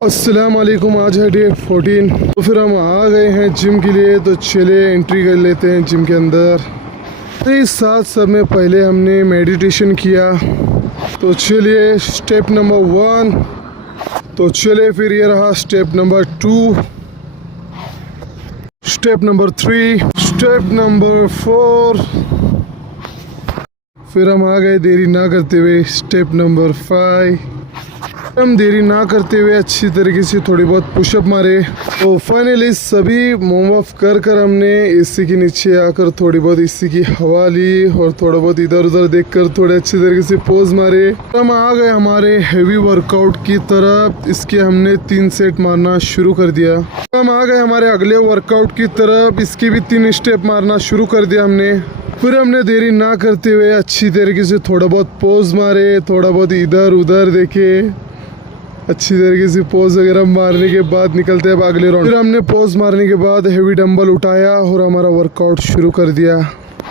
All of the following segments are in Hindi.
अस्सलाम वालेकुम। आज है डे 14। तो फिर हम आ गए हैं जिम के लिए। तो चलिए एंट्री कर लेते हैं जिम के अंदर। तो इस साथ सब में पहले हमने मेडिटेशन किया। तो चलिए स्टेप नंबर 1। तो चलिए फिर ये रहा step number 2, step number 3, step number 4। फिर हम आ गए देरी ना करते हुए स्टेप नंबर 5। हम देरी ना करते हुए अच्छी तरीके से थोड़ी बहुत पुशअप मारे। तो फाइनली सभी वार्म अप कर हमने एसी के नीचे आकर थोड़ी बहुत एसी की हवा ली और थोड़ा बहुत इधर उधर देखकर थोड़े अच्छी तरीके से पोज मारे। हम आ गए हमारे हैवी वर्कआउट की तरफ। इसके हमने 3 सेट मारना शुरू कर दिया। हम आ गए हमारे अगले वर्कआउट की तरफ। इसके भी 3 स्टेप मारना शुरू कर दिया हमने। फिर हमने देरी ना करते हुए अच्छी तरीके से थोड़ा बहुत पोज मारे, थोड़ा बहुत इधर उधर देखे। अच्छी तरीके से पोज वगैरह मारने के बाद निकलते हैं अब अगले राउंड। फिर हमने पोज मारने के बाद हेवी डंबल उठाया और हमारा वर्कआउट शुरू कर दिया।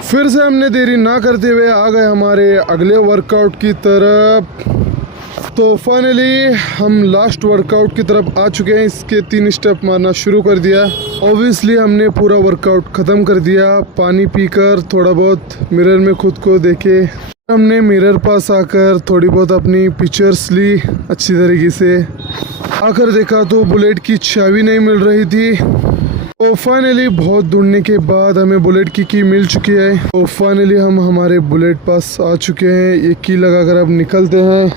फिर से हमने देरी ना करते हुए आ गए हमारे अगले वर्कआउट की तरफ। तो फाइनली हम लास्ट वर्कआउट की तरफ आ चुके हैं। इसके 3 स्टेप मारना शुरू कर दिया। ऑब्वियसली हमने पूरा वर्कआउट ख़त्म कर दिया। पानी पीकर थोड़ा बहुत मिरर में खुद को देखे। हमने मिरर पास आकर थोड़ी बहुत अपनी पिक्चर्स ली अच्छी तरीके से। आकर देखा तो बुलेट की चाबी नहीं मिल रही थी। और फाइनली बहुत ढूंढने के बाद हमें बुलेट की मिल चुकी है। और फाइनली हम हमारे बुलेट पास आ चुके हैं। ये की लगाकर अब निकलते हैं।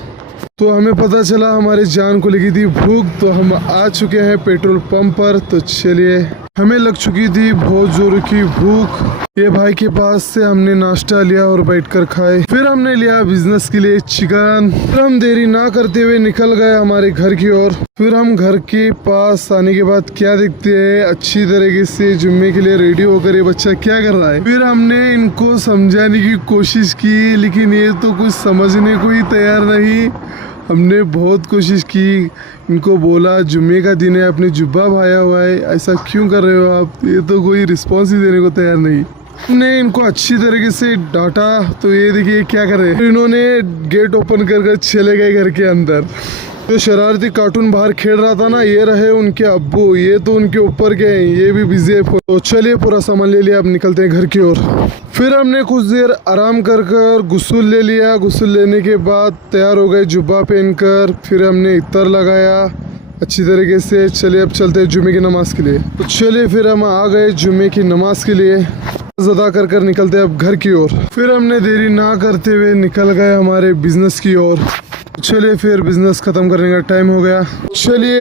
तो हमें पता चला हमारी जान को लगी थी भूख। तो हम आ चुके हैं पेट्रोल पंप पर। तो चलिए हमें लग चुकी थी बहुत जोर की भूख। ये भाई के पास से हमने नाश्ता लिया और बैठकर खाए। फिर हमने लिया बिजनेस के लिए चिकन। फिर हम देरी ना करते हुए निकल गए हमारे घर की ओर। फिर हम घर के पास आने के बाद क्या देखते हैं, अच्छी तरीके से जुम्मे के लिए रेडी होकर ये बच्चा क्या कर रहा है। फिर हमने इनको समझाने की कोशिश की, लेकिन ये तो कुछ समझने को ही तैयार नहीं। हमने बहुत कोशिश की, इनको बोला जुम्मे का दिन है, अपने जुब्बा भाया हुआ है, ऐसा क्यों कर रहे हो आप। ये तो कोई रिस्पॉन्स ही देने को तैयार नहीं। हमने इनको अच्छी तरीके से डांटा। तो ये देखिए क्या कर रहे हैं। इन्होंने गेट ओपन कर चले गए घर के अंदर। जो शरारती कार्टून बाहर खेल रहा था ना, ये रहे उनके अब्बू। ये तो उनके ऊपर के हैं, ये भी बिजी है। तो चलिए पूरा सामान ले लिया, अब निकलते हैं घर की ओर। फिर हमने कुछ देर आराम कर गुस्ल ले लिया। गुस्ल लेने के बाद तैयार हो गए जुब्बा पहनकर। फिर हमने इत्तर लगाया अच्छी तरीके से। चलिए अब चलते हैं जुम्मे की नमाज के लिए। तो चलिए फिर हम आ गए जुम्मे की नमाज के लिए। अदा कर निकलते हैं अब घर की ओर। फिर हमने देरी ना करते हुए निकल गए हमारे बिजनेस की ओर। चलिए फिर बिजनेस खत्म करने का टाइम हो गया। चलिए